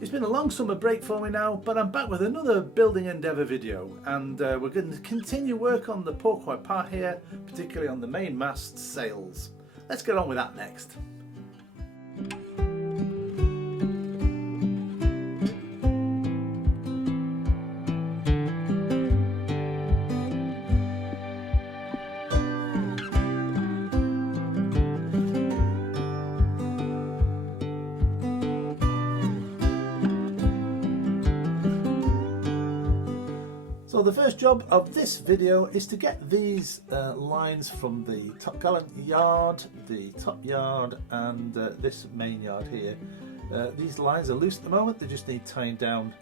It's been a long summer break for me now, but I'm back with another building Endeavour video, and we're going to continue work on the Pourquoi Pas here, particularly on the Mainmast sails. Let's get on with that next. So the first job of this video is to get these lines from the top gallant yard, the top yard, and this main yard here. These lines are loose at the moment, they just need tying down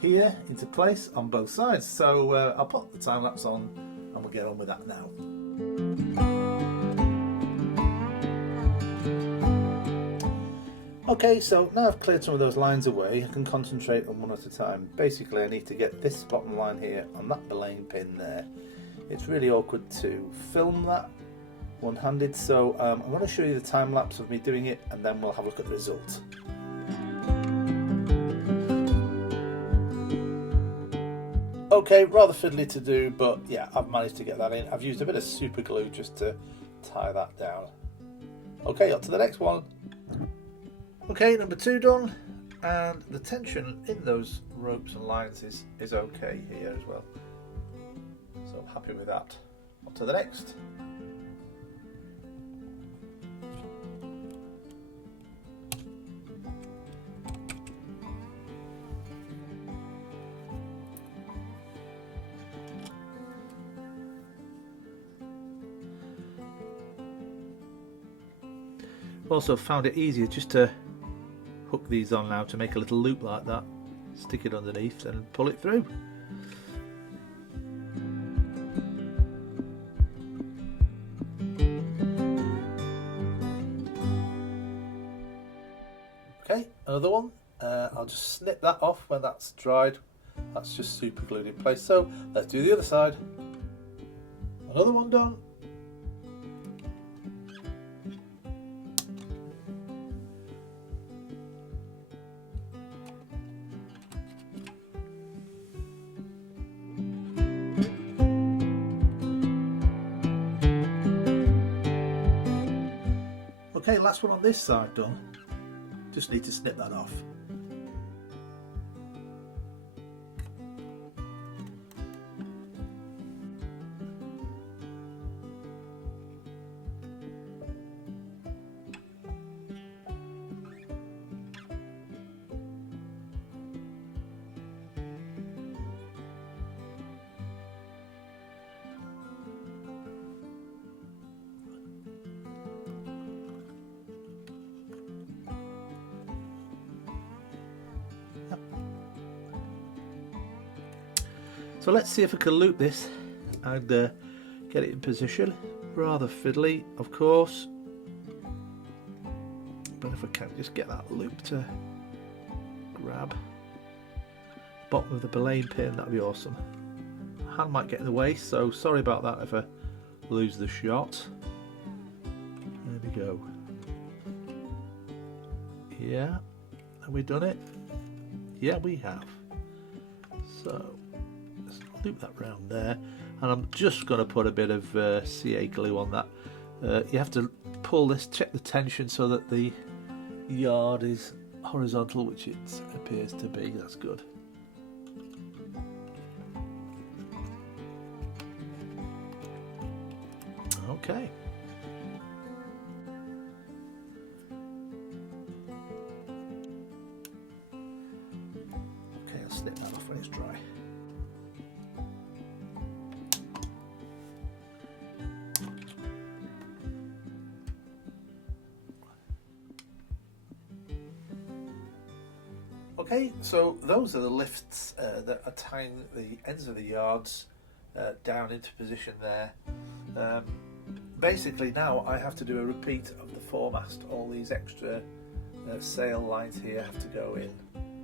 here into place on both sides. So I'll put the time lapse on and we'll get on with that now. Okay, so now I've cleared some of those lines away, I can concentrate on one at a time. Basically, I need to get this bottom line here on that belaying pin there. It's really awkward to film that one-handed, so I'm going to show you the time lapse of me doing it, and then we'll have a look at the result. Okay, rather fiddly to do, but yeah, I've managed to get that in. I've used a bit of super glue just to tie that down. Okay, on to the next one. Okay, number 2 done, and the tension in those ropes and lines is okay here as well. So I'm happy with that. On to the next. Also found it easier just to hook these on now, to make a little loop like that, stick it underneath and pull it through. Okay, another one. I'll just snip that off when that's dried. That's just super glued in place. So let's do the other side. Another one done. Okay, last one on this side done. Just need to snip that off. So let's see if I can loop this and get it in position. Rather fiddly, of course, but if I can just get that loop to grab the bottom of the belaying pin, that'd be awesome. Hand might get in the way, so sorry about that if I lose the shot. There we go. Yeah, have we done it? Yeah, we have. So loop that round there, and I'm just going to put a bit of CA glue on that. You have to pull this, check the tension so that the yard is horizontal, which it appears to be. That's good. Okay. Okay, I'll snip that off when it's dry. Okay, so those are the lifts that are tying the ends of the yards down into position there. Basically now I have to do a repeat of the foremast. All these extra sail lines here have to go in.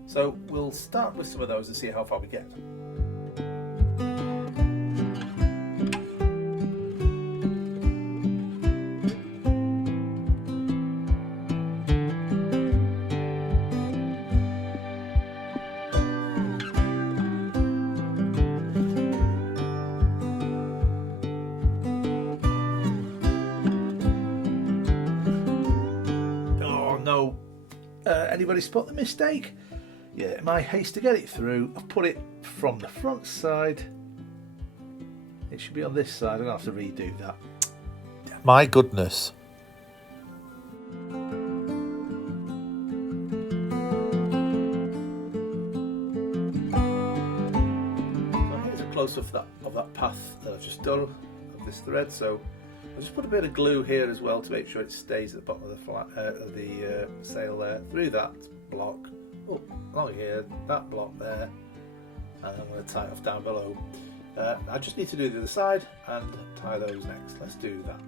So we'll start with some of those and see how far we get. Anybody spot the mistake? Yeah, in my haste to get it through, I've put it from the front side. It should be on this side. I'm going to have to redo that. My goodness. So here's a close-up of that path that I've just done of this thread. So I'll just put a bit of glue here as well to make sure it stays at the bottom of the sail there, through that block, up along here, that block there, and I'm going to tie it off down below. I just need to do the other side and tie those next. Let's do that.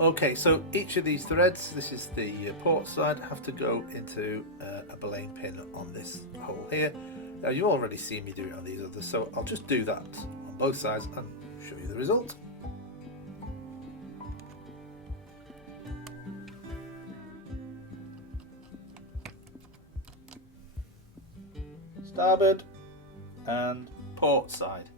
Okay, so each of these threads, this is the port side, have to go into a belaying pin on this hole here. Now you already see me do it on these others, so I'll just do that on both sides and show you the result. Starboard and port side.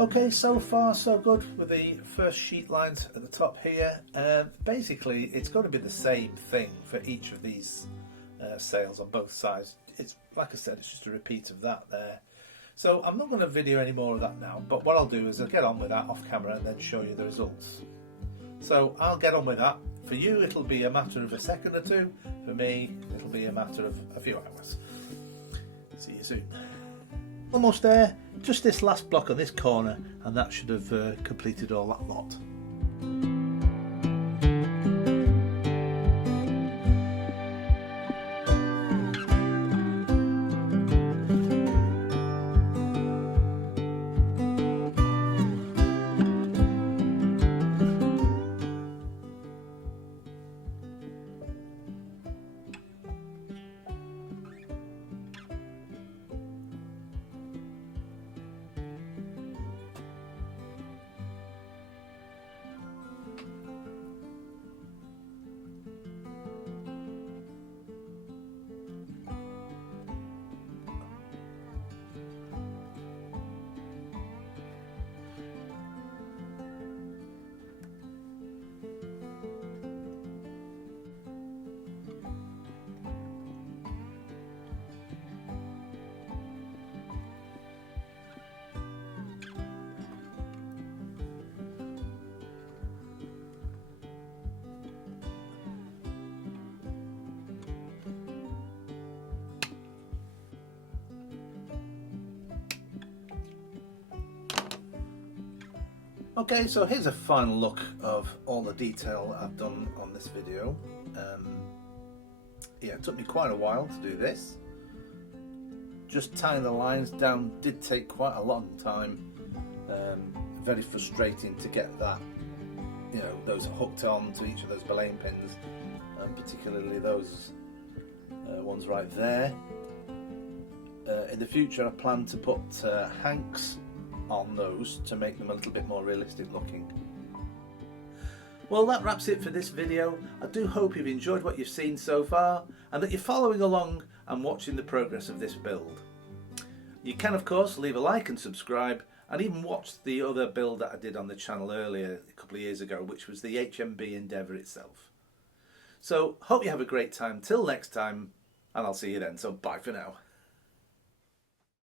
Okay, so far so good with the first sheet lines at the top here. Basically, it's going to be the same thing for each of these sails on both sides. It's like I said, it's just a repeat of that there. So I'm not going to video any more of that now, but what I'll do is I'll get on with that off camera and then show you the results. So I'll get on with that. For you, it'll be a matter of a second or two. For me, it'll be a matter of a few hours. See you soon. Almost there. Just this last block on this corner, and that should have completed all that lot. Okay, so here's a final look of all the detail I've done on this video. Yeah, it took me quite a while to do this. Just tying the lines down did take quite a long time. Very frustrating to get that, you know, those hooked on to each of those belaying pins, and particularly those ones right there. In the future I plan to put hanks on those to make them a little bit more realistic looking. Well, that wraps it for this video. I do hope you've enjoyed what you've seen so far and that you're following along and watching the progress of this build. You can of course leave a like and subscribe, and even watch the other build that I did on the channel earlier a couple of years ago, which was the HMB Endeavour itself. So hope you have a great time till next time, and I'll see you then, so bye for now.